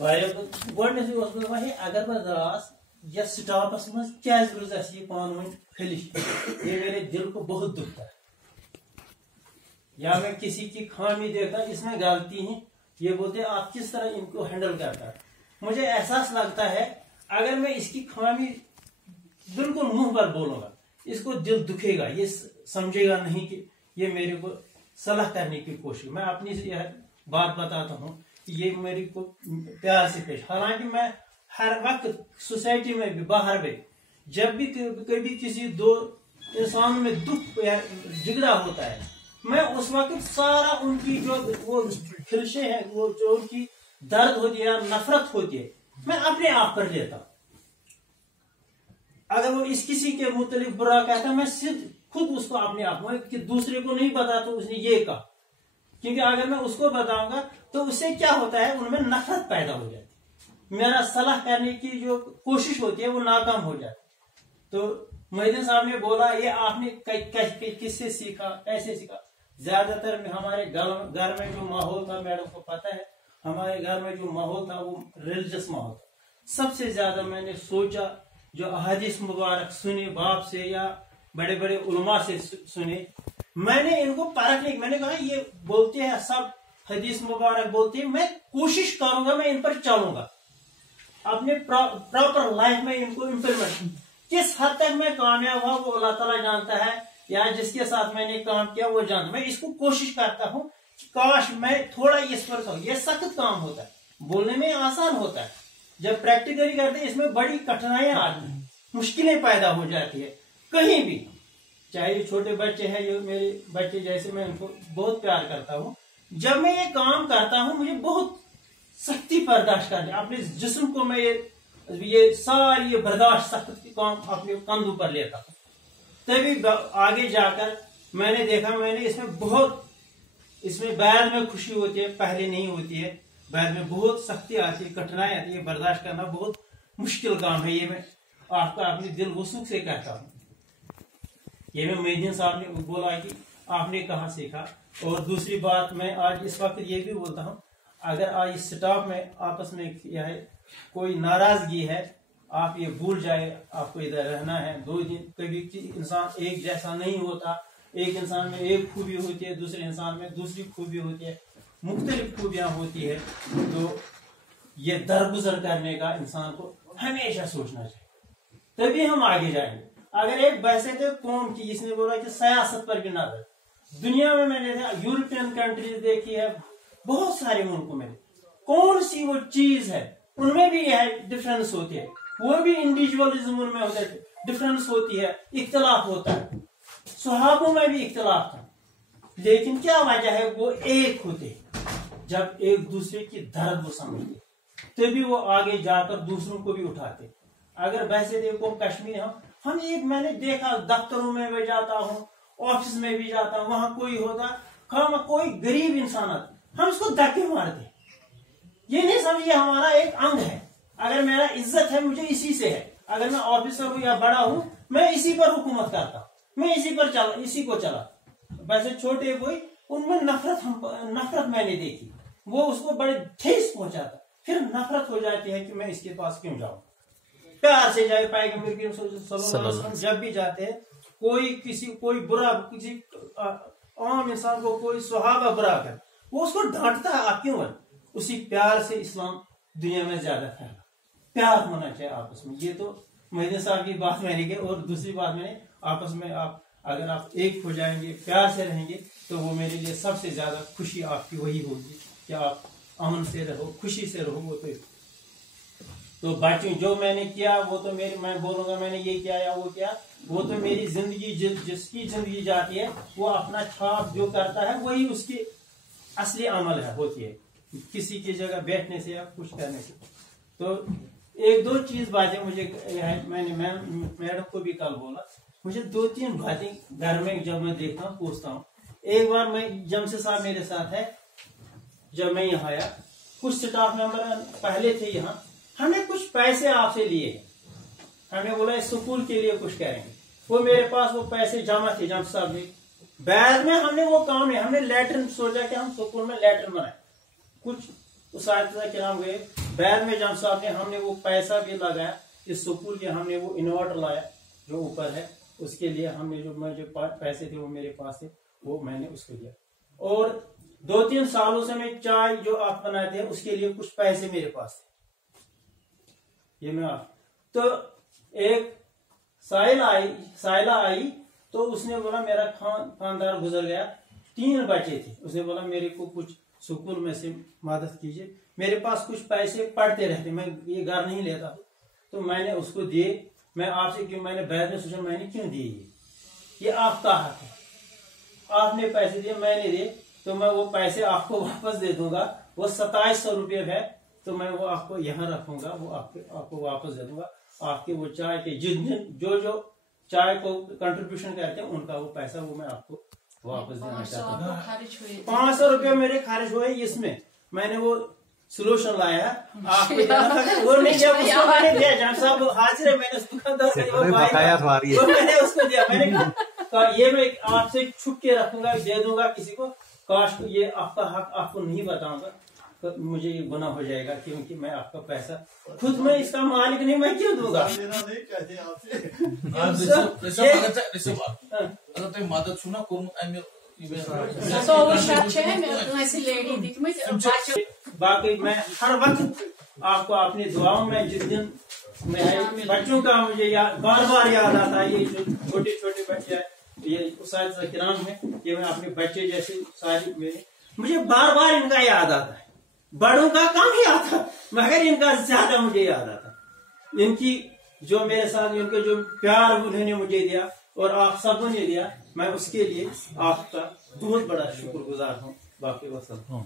गई अगर मैं दरास या स्टाफस मज क्या रोज ये पान वन खलिश, ये मेरे दिल को बहुत दुखता है। या मैं किसी की खामी देखता इसमें गलती है, ये बोलते आप किस तरह इनको हैंडल करता है। मुझे एहसास लगता है अगर मैं इसकी खामी बिल्कुल मुंह पर बोलूंगा, इसको दिल दुखेगा, ये समझेगा नहीं कि ये मेरे को सलाह करने की कोशिश। मैं अपनी बात बताता हूँ, ये मेरे को प्यार से पेश, हालांकि मैं हर वक्त सोसाइटी में भी बाहर भी जब भी कभी किसी दो इंसान में दुख या झगड़ा होता है, मैं उस वक्त सारा उनकी जो वो खिलशे हैं, वो जो उनकी दर्द होती है या नफरत होती है, मैं अपने आप पर लेता हूं। अगर वो इस किसी के मुतालिक बुरा कहता, मैं सिर्फ खुद उसको अपने आप में कि दूसरे को नहीं बता तो उसने ये कहा, क्योंकि अगर मैं उसको बताऊंगा तो उससे क्या होता है, उनमें नफरत पैदा हो जाती है, मेरा सलाह करने की जो कोशिश होती है वो नाकाम हो जाती है। तो मोहिद्दीन साहब ने बोला ये आपने किससे सीखा, कैसे सीखा। ज्यादातर हमारे घर में जो माहौल था, मैडम को पता है, हमारे घर में जो माहौल था वो रिलीजियस माहौल था। सबसे ज्यादा मैंने सोचा जो अहादीस मुबारक सुने बाप से या बड़े बड़े उलमा से सुने, मैंने इनको परख ली। मैंने कहा ये बोलते हैं सब हदीस मुबारक बोलते हैं, मैं कोशिश करूंगा, मैं इन पर चलूंगा, अपने प्रॉपर लाइफ में इनको इम्प्लीमेंट। किस हद तक मैं कामयाब हुआ वो अल्लाह ताला जानता है, या जिसके साथ मैंने काम किया वो जानता। मैं इसको कोशिश करता हूँ कि काश मैं थोड़ा इस पर कहूँ। ये सख्त काम होता है, बोलने में आसान होता है, जब प्रैक्टिकली करते हैं इसमें बड़ी कठिनाइयां आती हैं, मुश्किलें पैदा हो जाती है कहीं भी। चाहे छोटे बच्चे हैं, जो मेरे बच्चे जैसे, मैं उनको बहुत प्यार करता हूँ। जब मैं ये काम करता हूँ मुझे बहुत सख्ती बर्दाश्त करनी, अपने जिस्म को मैं ये सारी ये बर्दाश्त सख्त काम अपने कंधों पर लेता हूँ। तभी आगे जाकर मैंने देखा, मैंने इसमें बहुत, इसमें बाद में खुशी होती है, पहले नहीं होती है। बाद में बहुत सख्ती आती है, कठिनाई आती है, बर्दाश्त करना बहुत मुश्किल काम है। ये मैं आपका अपने दिल वसूख से कहता हूँ। ये मैं मोहिद्दीन साहब ने बोला कि आपने कहाँ सीखा। और दूसरी बात मैं आज इस वक्त ये भी बोलता हूँ, अगर आज स्टाफ में आपस में कोई नाराजगी है, आप ये भूल जाए आपको इधर रहना है। 2 दिन कभी इंसान एक जैसा नहीं होता, एक इंसान में एक खूबी होती है, दूसरे इंसान में दूसरी खूबी होती है, मुख्तलिफ खूबियां होती है। तो ये दरगुजर करने का इंसान को हमेशा सोचना चाहिए, तभी हम आगे जाएंगे। अगर एक वैसे थे कौम की, जिसने बोला कि सियासत पर भी नजर, दुनिया में मैंने यूरोपियन कंट्रीज देखी है, बहुत सारे मुल्कों में, कौन सी वो चीज है उनमें भी यह डिफरेंस होती है, वो भी इंडिविजुअलिज्म उनमें होता है, डिफरेंस होती है, इख्तलाफ होता है। सहाबों में भी इख्तलाफ था, लेकिन क्या वजह है, वो एक होते, जब एक दूसरे की दर्द वो समझते तभी वो आगे जाकर दूसरों को भी उठाते। अगर वैसे देखो कश्मीर हम एक, मैंने देखा दफ्तरों में भी जाता हूँ, ऑफिस में भी जाता हूँ, वहां कोई होता, कोई गरीब इंसान आता, हम उसको धक्के मारते, ये नहीं समझिए हमारा एक अंग है। अगर मेरा इज्जत है मुझे इसी से है, अगर मैं ऑफिसर हूँ या बड़ा हूँ, मैं इसी पर हुकूमत करता हूँ, मैं इसी को चला। वैसे छोटे कोई, उनमें नफरत मैंने देखी, वो उसको बड़े ठेस पहुंचाता, फिर नफरत हो जाती है कि मैं इसके पास क्यों जाऊं। प्यार से जाए, पैगंबर जब भी जाते हैं, कोई बुरा, किसी आम इंसान को कोई सुहाबा बुरा कर, वो उसको डांटता है, आप क्यों बन? उसी प्यार से इस्लाम दुनिया में ज्यादा फैला। प्यार होना चाहिए आपस में। ये तो मोहिद्दीन साहब की बात मैंने की। और दूसरी बात मैंने, आपस में आप अगर आप एक हो जाएंगे, प्यार से रहेंगे, तो वो मेरे लिए सबसे ज्यादा खुशी आपकी वही होगी कि आप अमन से रहो, खुशी से रहो। वो तो बच्चों जो मैंने किया वो तो मैं बोलूंगा मैंने ये किया या वो किया, वो तो मेरी जिंदगी, जिसकी जिंदगी जाती है वो अपना छाप जो करता है वही उसकी असली अमल है, होती है, किसी की जगह बैठने से या कुछ करने से। तो 1-2 चीज बातें मुझे, मैंने मैडम को भी कल बोला, मुझे 2-3 बातें घर में जब मैं देखता हूँ पूछता हूँ। एक बार मैं, जमशेद साहब मेरे साथ है, जब मैं यहाँ आया, कुछ स्टाफ मेंबर पहले थे यहाँ, हमने कुछ पैसे आपसे लिए, हमने बोला इस स्कूल के लिए कुछ करेंगे, वो मेरे पास वो पैसे जमा थे जमशेद साहब ने। बाद में हमने वो काम नहीं, हमने लेटरिन सोचा कि हम स्कूल में लेटरिन बनाए, कुछ उस के नाम गए, बाद में जब साहब ने हमने वो पैसा भी लगाया इस स्कूल के, हमने वो इन्वर्टर लाया जो ऊपर है, उसके लिए हमने जो पैसे थे वो मेरे पास थे, वो मैंने उसको दिया। और 2-3 सालों से मैं चाय जो आप बनाते हैं उसके लिए कुछ पैसे मेरे पास थे, ये मैं आप। तो एक साइला आई तो उसने बोला मेरा खानदार गुजर गया, 3 बच्चे थे, उसने बोला मेरे को कुछ स्कूल में से मदद कीजिए, मेरे पास कुछ पैसे पड़ते रहते, मैं ये घर नहीं लेता हूँ, तो मैंने उसको दिए। मैं आपसे क्यों, मैंने बाद में सोचा मैंने क्यों दिए, ये आपका हक है, आपने पैसे दिए मैंने दिए, तो मैं वो पैसे आपको वापस दे दूंगा। वो 2700 रुपये है, तो मैं वो आपको यहाँ रखूंगा, वो आपको वापस दे दूंगा। आपके वो चाय के जो चाय को कंट्रीब्यूशन करते हैं उनका वो पैसा वो मैं आपको वापस देना चाहता हूँ। 500 रुपये मेरे खर्च हुए, इसमें मैंने वो सोल्यूशन लाया, आपको वो नहीं दिया, उसको मैंने दिया। जहाँ साहब हाजिर है, मैंने उसको मैंने उसको दिया, मैंने कहा ये मैं आपसे छुप के रखूंगा, दे दूंगा किसी को, काश ये आपका हक आपको नहीं बताऊंगा तो मुझे ये गुनाह हो जाएगा, क्योंकि मैं आपका पैसा खुद में इसका मालिक नहीं, मैं क्यों दूंगा। बाकी मैं हर वक्त आपको अपनी दुआओं में, जिस दिन मैं बच्चों का मुझे बार बार याद आता है, ये जो छोटे छोटे बच्चे हैं, ये उस्ताद किराम है, ये मैं अपने बच्चे जैसे सारी मुझे बार बार इनका याद आता है। बड़ों का कम ही आता मगर इनका ज्यादा मुझे याद आता। इनकी जो मेरे साथ इनके जो प्यार उन्होंने मुझे दिया और आप सबों ने दिया, मैं उसके लिए आपका बहुत बड़ा शुक्रगुजार हूँ। बाकी वसल्लम।